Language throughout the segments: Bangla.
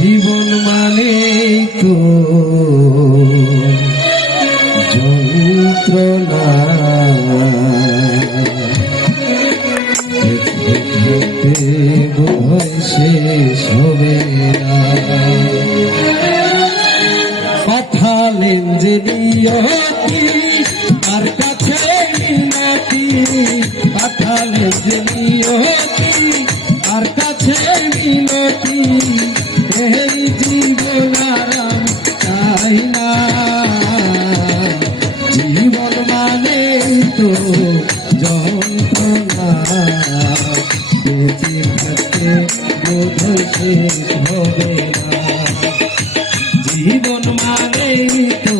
জীবন মানে তো যন্ত্রণা, বোধহয় শেষ হবে না। পাঠালেন যে নিয়তি আর কাছে মিনতি, পাঠালেন যে নিয়তি আর কাছে মিনতি, এই জীবন আরাম চাই না। জীবন মানে তো যন্ত্রণা, বেঁচে থাকতে বোধহয় শেষ হবে না। জীবন মানে তো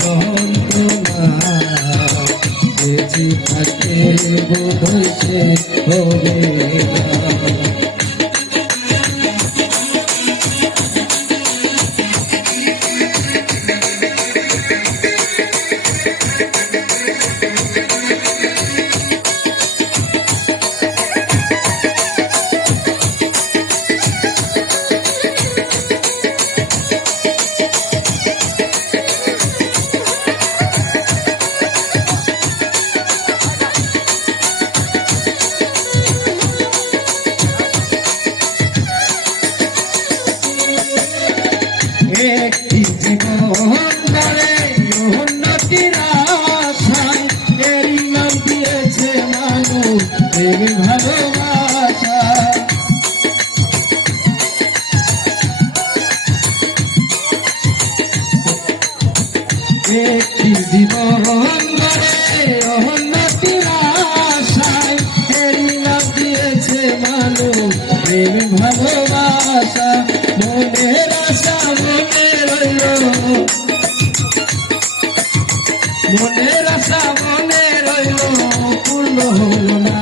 যন্ত্রণা, বেঁচে থাকতে বোধহয় শেষ হবে না। একটি জীবন ধরে উন্নতির আশায় এরই নাম দিয়েছে মানুষ ভালোবাসা। একটি জীবন ধরে উন্নতির আশায় এরই নাম দিয়েছে মানুষ ভালোবাসা। মনের আশা মনের আশা মনে রইল, পূর্ণ হল না।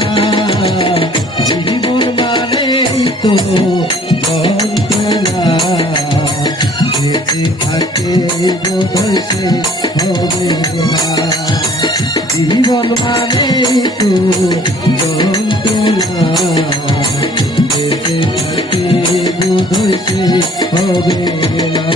জীবন মানে তো যন্ত্রণা, বেঁচে থাকে বোধহয় শেষ হবে না। জীবন মানে তো যন্ত্রণা, বেঁচে থাকে বোধহয় শেষ হবে না।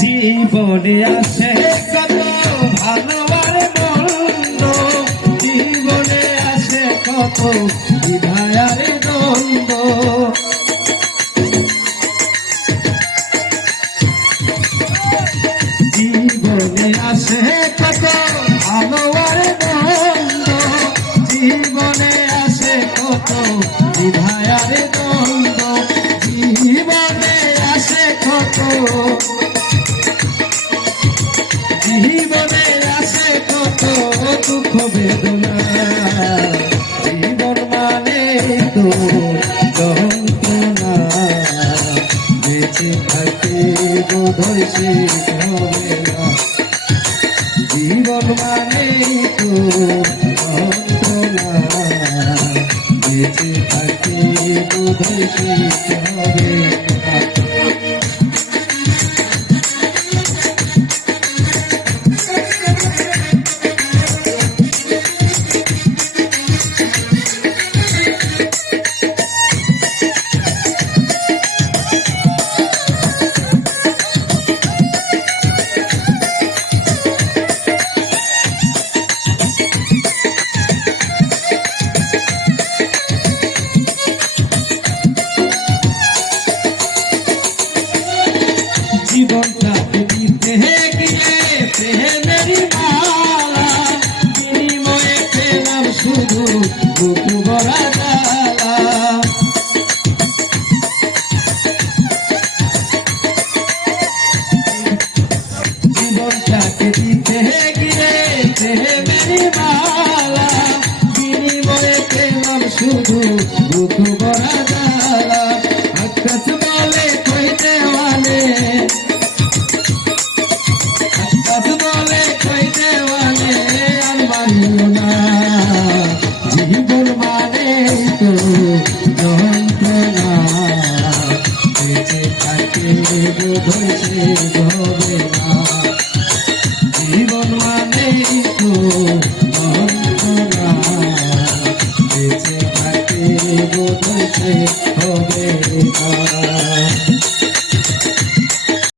জীবনে আসে কত ভালো আর মন্দ, জীবনে আসে কত বিধায় আর দ্বন্দ্ব। জীবনে আসে কত ভালো আর মন্দ, জীবনে আসে কত বিধায় আর দ্বন্দ্ব। জীবনে আসে কত, জীবনে আসে কত দুঃখ বেদনা। জীবন মানে তো যন্ত্রণা, বেঁচে থাকে বোধহয় শেষ হবে না। জীবন মানে তো যন্ত্রণা, বেঁচে থাকে বোধহয় শেষ হবে না। জীবনটাকে দিতে গিয়ে প্রেমের মালা, বিনিময়ে পেলাম শুধু বুক ভরা জ্বালা। জীবনটাকে দিতে গিয়ে প্রেমের মালা, বিনিময়ে পেলাম শুধু বুক ভরা জ্বালা। আকাশ বলে কই দেওয়ানে